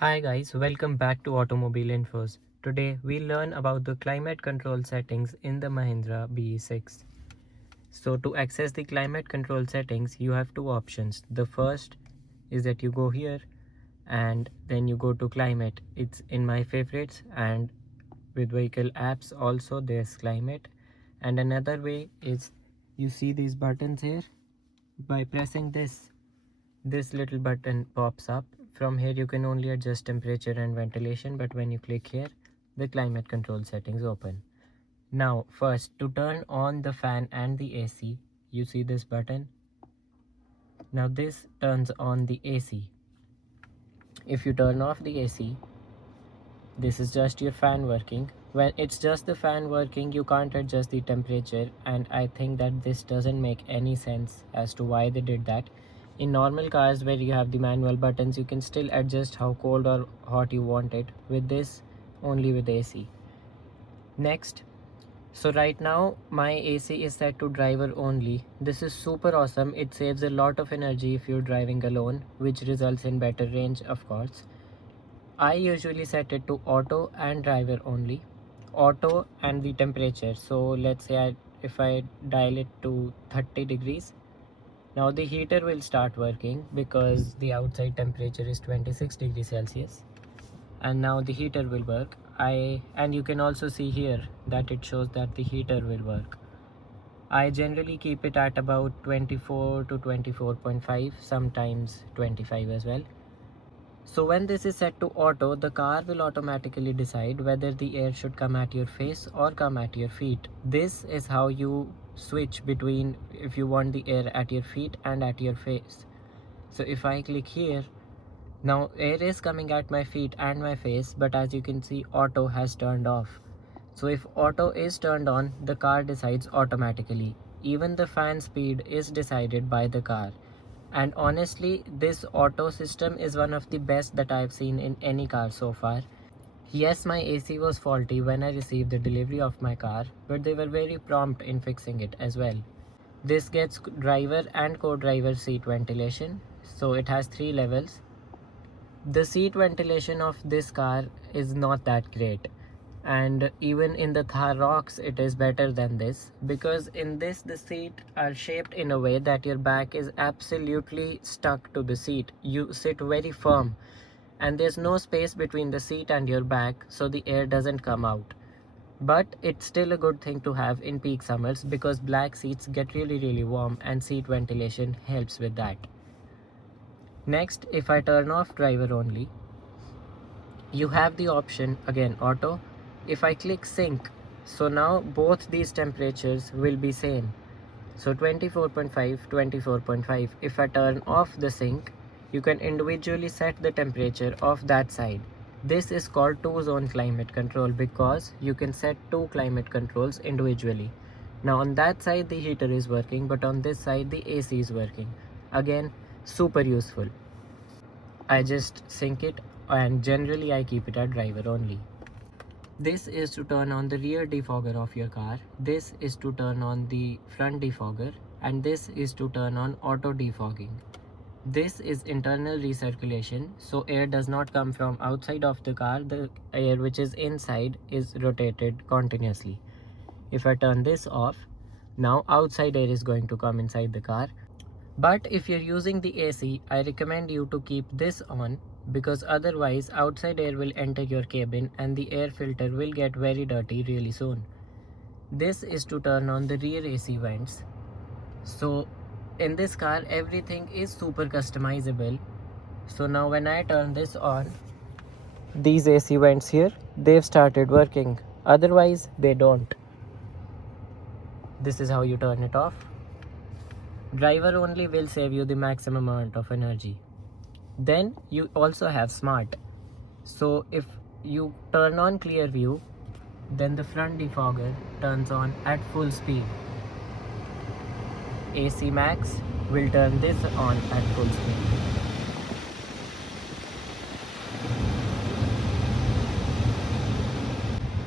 Hi guys, welcome back to Automobile Infos. Today we learn about the climate control settings in the Mahindra BE6. So to access the climate control settings, you have two options. The first is that you go here and then you go to climate. It's in my favorites, and with vehicle apps also there's climate. And another way is you see these buttons here. By pressing this little button pops up. From here you can only adjust temperature and ventilation, but when you click here, the climate control settings open. Now first, to turn on the fan and the AC, you see this button. Now this turns on the AC. If you turn off the AC, this is just your fan working. When it's just the fan working, you can't adjust the temperature, and I think that this doesn't make any sense as to why they did that. In normal cars where you have the manual buttons, you can still adjust how cold or hot you want it. With this, only with AC. Next, so right now my AC is set to driver only. This is super awesome. It saves a lot of energy if you're driving alone, which results in better range, of course. I usually set it to auto and driver only. Auto and the temperature. So let's say if I dial it to 30 degrees, now the heater will start working because the outside temperature is 26 degrees Celsius. And now the heater will work. And you can also see here that it shows that the heater will work. I generally keep it at about 24 to 24.5, sometimes 25 as well. So when this is set to auto, the car will automatically decide whether the air should come at your face or come at your feet. This is how you switch between if you want the air at your feet and at your face. So if I click here, now air is coming at my feet and my face, but as you can see, auto has turned off. So if auto is turned on, the car decides automatically. Even the fan speed is decided by the car. And honestly, this auto system is one of the best that I've seen in any car so far. Yes, my AC was faulty when I received the delivery of my car, but they were very prompt in fixing it as well. This gets driver and co-driver seat ventilation, so it has 3 levels. The seat ventilation of this car is not that great, and even in the Thar Rocks it is better than this, because in this the seat are shaped in a way that your back is absolutely stuck to the seat. You sit very firm and there's no space between the seat and your back, so the air doesn't come out. But it's still a good thing to have in peak summers because black seats get really warm and seat ventilation helps with that. Next, if I turn off driver only, you have the option again auto. If I click sync, so now both these temperatures will be same, so 24.5, 24.5. If I turn off the sync, you can individually set the temperature of that side. This is called two-zone climate control because you can set two climate controls individually. Now on that side the heater is working, but on this side the AC is working. Again, super useful. I just sync it, and generally I keep it at driver only. This is to turn on the rear defogger of your car. This is to turn on the front defogger, and this is to turn on auto defogging. This is internal recirculation, so air does not come from outside of the car. The air which is inside is rotated continuously. If I turn this off, now outside air is going to come inside the car. But if you're using the AC, I recommend you to keep this on, because otherwise outside air will enter your cabin and the air filter will get very dirty really soon. This is to turn on the rear AC vents. So in this car everything is super customizable. So now when I turn this on, these AC vents here, they've started working. Otherwise they don't. This is how you turn it off. Driver only will save you the maximum amount of energy. Then you also have smart. So if you turn on clear view, then the front defogger turns on at full speed. AC max will turn this on at full speed.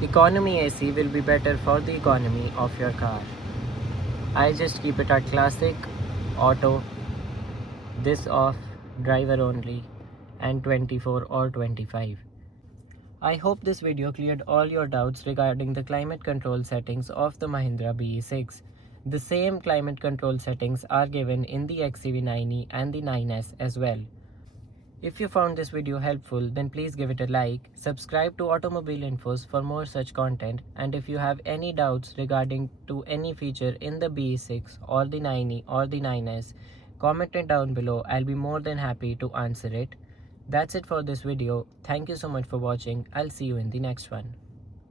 Economy AC will be better for the economy of your car. I just keep it at classic, auto, this off, driver only, and 24 or 25. I hope this video cleared all your doubts regarding the climate control settings of the Mahindra BE6. The same climate control settings are given in the XCV9E and the 9S as well. If you found this video helpful, then please give it a like, subscribe to Automobile Infos for more such content, and if you have any doubts regarding to any feature in the BE6 or the 9E or the 9S, comment it down below. I'll be more than happy to answer it. That's it for this video. Thank you so much for watching. I'll see you in the next one.